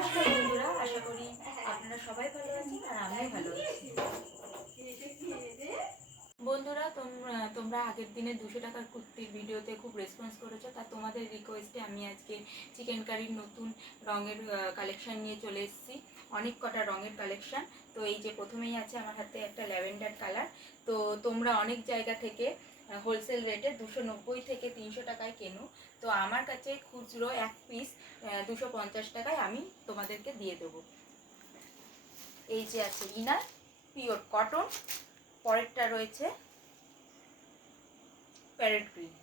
নমস্কার বন্ধুরা, আশা করি আপনারা সবাই ভালো আছেন আর আমিও ভালো আছি। বন্ধুরা, তোমরা আগের দিনে 200 টাকার কুর্তির ভিডিওতে খুব রেসপন্স করেছো। তা তোমাদের রিকোয়েস্টে আমি আজকে চিকেন কারির নতুন রঙের কালেকশন নিয়ে চলে এসেছি। অনেক কটা রঙের কালেকশন। তো এই যে প্রথমেই আছে আমার হাতে একটা ল্যাভেন্ডার কালার। তো তোমরা অনেক জায়গা থেকে হোলসেল রেটে 290 থেকে 300 টাকায় কেনো। তো আমার কাছে খুচরো এক পিস 250 টাকায় আমি তোমাদেরকে দিয়ে দেবো। এই যে আছে ইনার পিওর কটন, পরেরটা রয়েছে প্যারেট গ্রিন,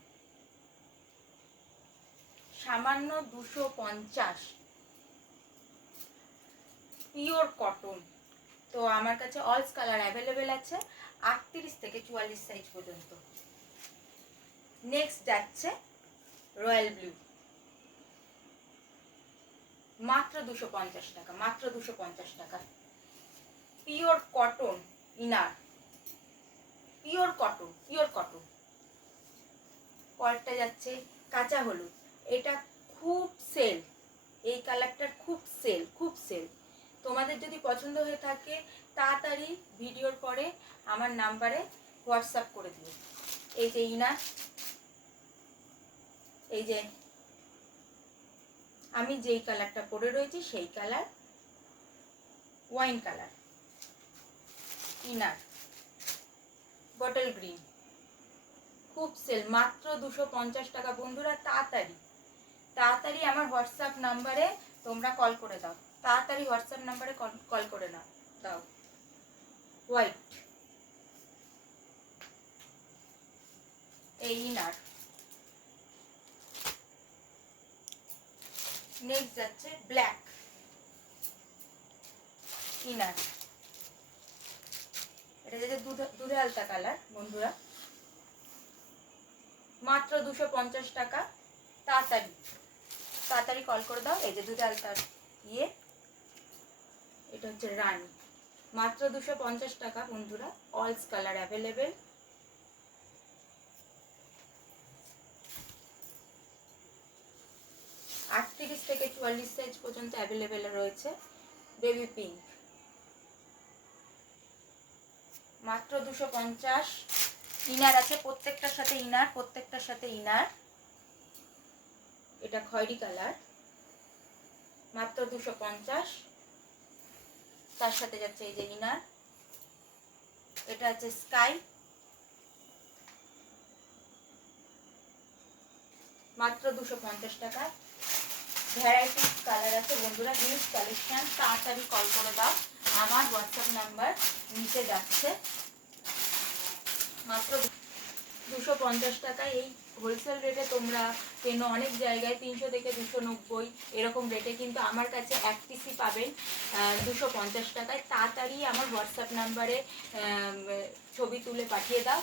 সামান্য 250 পিওর কটন। তো আমার কাছে অলস কালার অ্যাভেলেবেল আছে 38 থেকে 44 সাইজ পর্যন্ত। নেক্সট যাচ্ছে রয়্যাল ব্লু, মাত্র 250 টাকা, মাত্র 250 টাকা। Pure cotton inner, pure cotton, pure cotton. পরেরটা যাচ্ছে কাঁচা হলুদ, এটা খুব সেল, এই কালারটার খুব সেল, খুব সেল। তোমাদের যদি পছন্দ হয়ে থাকে তাড়াতাড়ি ভিডিওর পরে আমার নাম্বারে হোয়াটসঅ্যাপ করে দিও। এই যে ইনার, এই যে আমি যেই কালারটা পরে রয়েছি সেই colour, wine colour inner, bottle green, খুব সেল, মাত্র 250 টাকা। বন্ধুরা তাড়াতাড়ি তাড়াতাড়ি আমার হোয়াটসঅ্যাপ নাম্বারে তোমরা কল করে দাও, তাড়াতাড়ি হোয়াটসঅ্যাপ নাম্বারে কল করে দাও। হোয়াইট, এই ইনার। নেক্সট যাচ্ছে ব্ল্যাক ইনার, এটা যাচ্ছে দুধে আলতা কালার। বন্ধুরা মাত্র 250 টাকা, তাড়াতাড়ি তাড়াতাড়ি কল করে দাও। এই যে দুধে আলতার ইয়ে, এটা হচ্ছে রানী, মাত্র 250 টাকা। বন্ধুরা অলস কালার অ্যাভেলেবেল। আটত্রিশ থেকে 44 সাইজ পর্যন্ত অ্যাভেলেবেল রয়েছে। বেবি পিঙ্ক, মাত্র 250। ইনার আছে প্রত্যেকটার সাথে, ইনার প্রত্যেকটার সাথে ইনার। এটা খয়েরি কালার, মাত্র 250। তার সাথে যাচ্ছে এই যে ইনার, এটা হচ্ছে স্কাই, মাত্র 250 টাকা। ভ্যারাইটি কালার আছে বন্ধুরা, হিউজ কালেকশন, তাড়াতাড়ি কল করে দাও। আমার হোয়াটসঅ্যাপ নাম্বার নিচে যাচ্ছে। মাত্র 250 টাকায় এই হোলসেল রেটে তোমরা কেন অনেক জায়গায় 300 থেকে 290 এরকম রেটে, কিন্তু আমার কাছে এক পিসি পাবেন 250 টাকায়। তাড়াতাড়ি আমার হোয়াটসঅ্যাপ নাম্বারে ছবি তুলে পাঠিয়ে দাও।